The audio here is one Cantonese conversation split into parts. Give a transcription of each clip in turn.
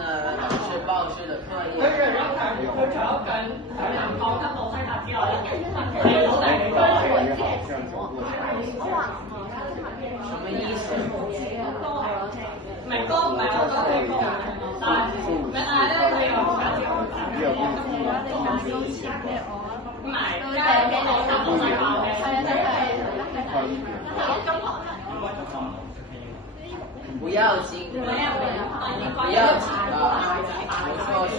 呢是报纸的课业。什么意思？不要紧，不要紧啊！我说是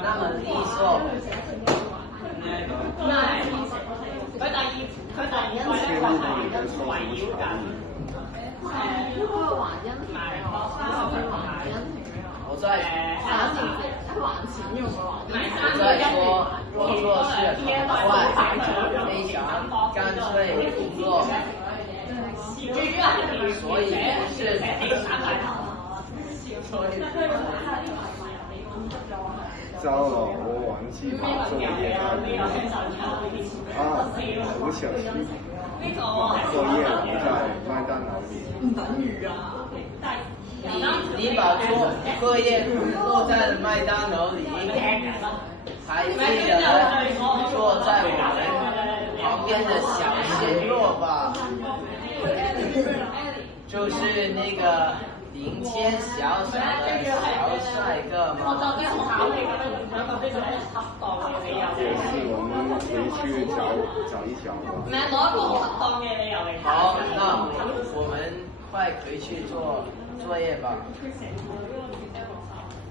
那么利索。我在说，若做事很快，非常干脆工作，所以是。糟了，我忘记把作业啊，不小心把作业留在麦当劳里。你把作业落在了麦当劳里，还记得坐在我们旁边的小鲜肉吧？就是那个林天小小的小帅哥吗？是我们回去找一找吧。好，那我们快回去做作业吧。